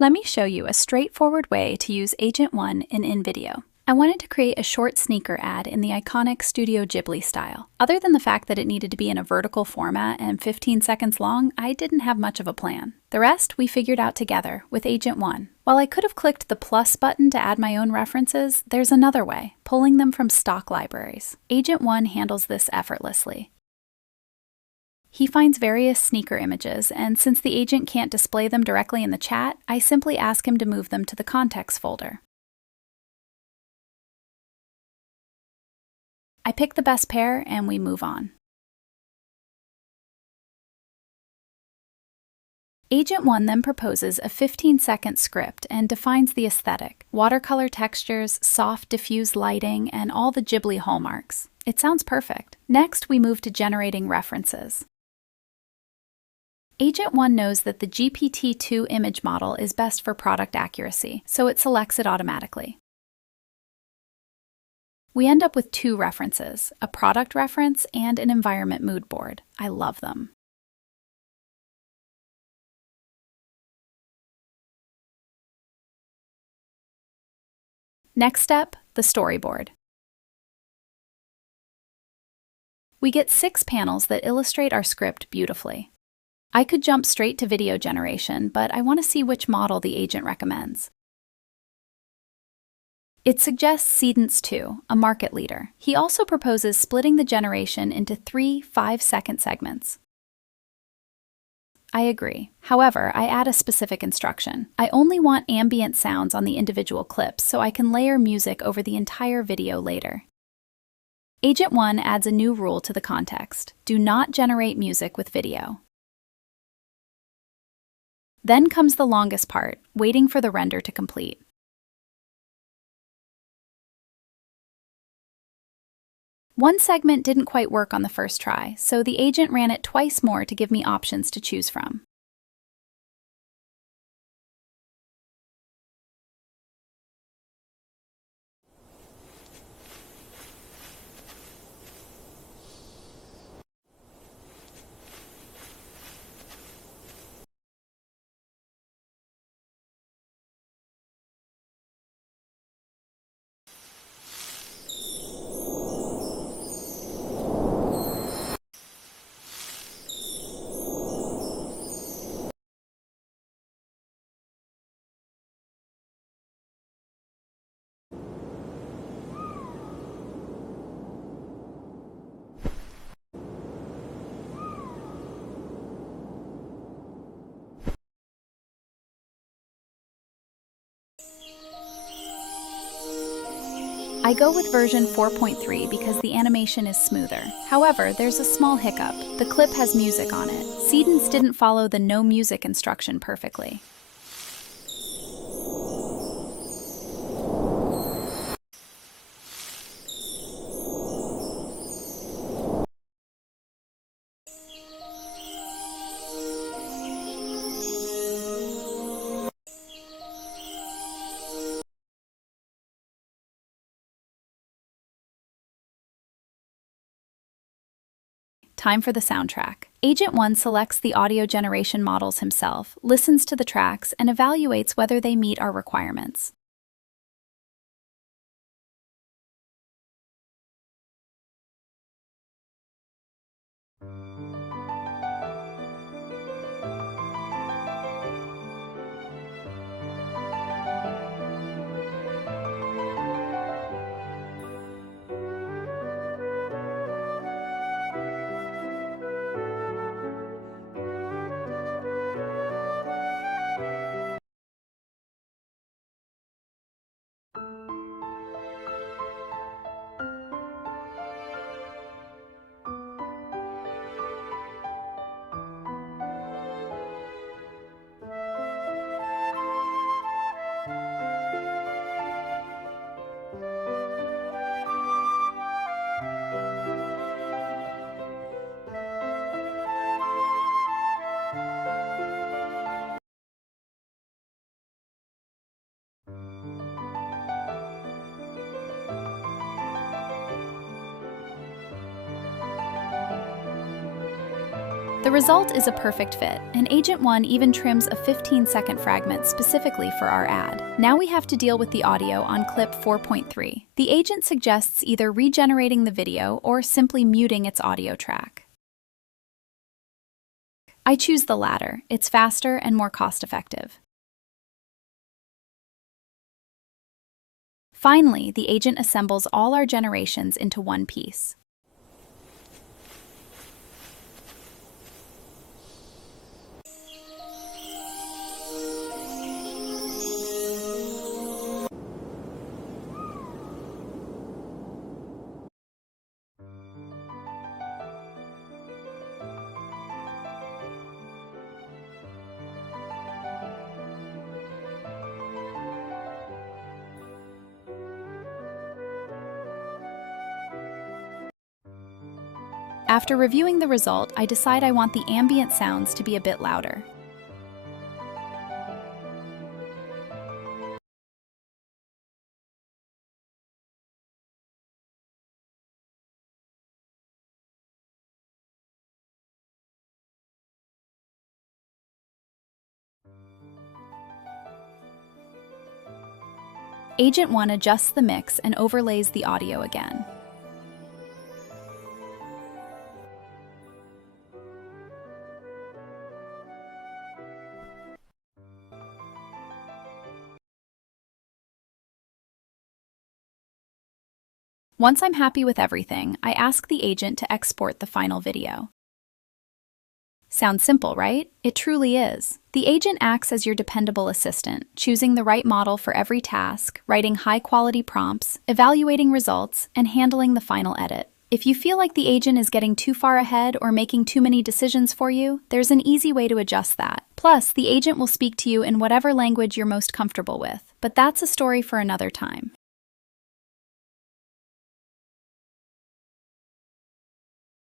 Let me show you a straightforward way to use Agent 1 in InVideo. I wanted to create a short sneaker ad in the iconic Studio Ghibli style. Other than the fact that it needed to be in a vertical format and 15 seconds long, I didn't have much of a plan. The rest we figured out together with Agent 1. While I could have clicked the plus button to add my own references, there's another way, pulling them from stock libraries. Agent 1 handles this effortlessly. He finds various sneaker images, and since the agent can't display them directly in the chat, I simply ask him to move them to the context folder. I pick the best pair and we move on. Agent 1 then proposes a 15-second script and defines the aesthetic: watercolor textures, soft diffuse lighting, and all the Ghibli hallmarks. It sounds perfect. Next, we move to generating references. Agent 1 knows that the GPT-2 image model is best for product accuracy, so it selects it automatically. We end up with two references, a product reference and an environment mood board. I love them. Next step, the storyboard. We get 6 panels that illustrate our script beautifully. I could jump straight to video generation, but I want to see which model the agent recommends. It suggests Cedence 2, a market leader. He also proposes splitting the generation into 3 5-second segments. I agree. However, I add a specific instruction. I only want ambient sounds on the individual clips so I can layer music over the entire video later. Agent 1 adds a new rule to the context: do not generate music with video. Then comes the longest part, waiting for the render to complete. One segment didn't quite work on the first try, so the agent ran it twice more to give me options to choose from. I go with version 4.3 because the animation is smoother. However, there's a small hiccup. The clip has music on it. Cedence didn't follow the no music instruction perfectly. Time for the soundtrack. Agent 1 selects the audio generation models himself, listens to the tracks, and evaluates whether they meet our requirements. The result is a perfect fit, and Agent 1 even trims a 15-second fragment specifically for our ad. Now we have to deal with the audio on clip 4.3. The agent suggests either regenerating the video or simply muting its audio track. I choose the latter. It's faster and more cost-effective. Finally, the agent assembles all our generations into one piece. After reviewing the result, I decide I want the ambient sounds to be a bit louder. Agent 1 adjusts the mix and overlays the audio again. Once I'm happy with everything, I ask the agent to export the final video. Sounds simple, right? It truly is. The agent acts as your dependable assistant, choosing the right model for every task, writing high-quality prompts, evaluating results, and handling the final edit. If you feel like the agent is getting too far ahead or making too many decisions for you, there's an easy way to adjust that. Plus, the agent will speak to you in whatever language you're most comfortable with, but that's a story for another time.